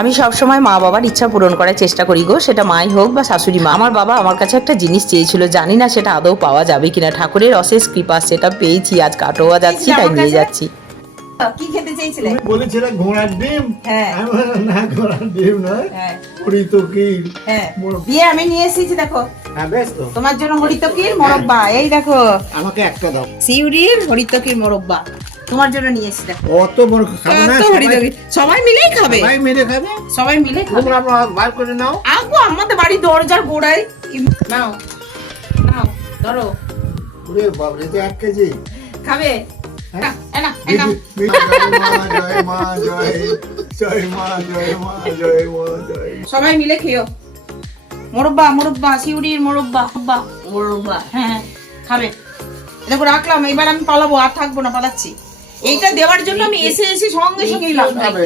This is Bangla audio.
আমি সবসময় মা বাবার ইচ্ছা পূরণ করার চেষ্টা করি গো, সেটা মাই হোক বা শাশুড়ি মা। আমার বাবা আমার কাছে একটা জিনিস চেয়েছিল, জানি না সেটা আদৌ পাওয়া যাবে কিনা। ঠাকুরের অশেষ কৃপা সেটা পেয়েছি, আজ কাটোয়া যাচ্ছি তাই নিয়ে যাচ্ছি। কি খেতে চেয়েছিলে? তুমি বলেছিলে ঘোড়ার ডিম। হ্যাঁ। আমি বললাম, না ঘোড়ার ডিম নয়, হ্যাঁ হরিতকির। হ্যাঁ মোরব্বা। দিয়ে আমি নিয়ে এসেছি, দেখো হ্যাঁ বেশ তো, তোমার জন্য হরিতকির মোরব্বা। এই দেখো আমাকে একটা দাও। সিউড়ির হরিতকির মোরব্বা তোমার জন্য নিয়ে এসেছি। দেখো অত বড় খাবো না, কত হরিতকি, সবাই মিলেই খাবে, সবাই মেরে খাবে। সবাই মিলে খাবে। তোমরা বার করে নাও। আগো আমাদের বাড়ি দরজার গোড়ায়। নাও নাও ধরো, ওরে বাবরে, তো 1 কেজি। খাবে? হ্যাঁ। নাও, এই নাও, এই নাও। জয় মা, জয় জয় মা, জয় মা, জয় মা, জয়। সবাই মিলে খেও। মোরব্বা মোরব্বা, সিউড়ির মোরব্বা মোরব্বা মোরব্বা। হ্যাঁ খাবে। দেখো রাখলাম, এবার আমি পালাবো, আর থাকবো না, পালাচ্ছি। এইটা দেওয়ার জন্য আমি এসে সঙ্গে সঙ্গে খাবে।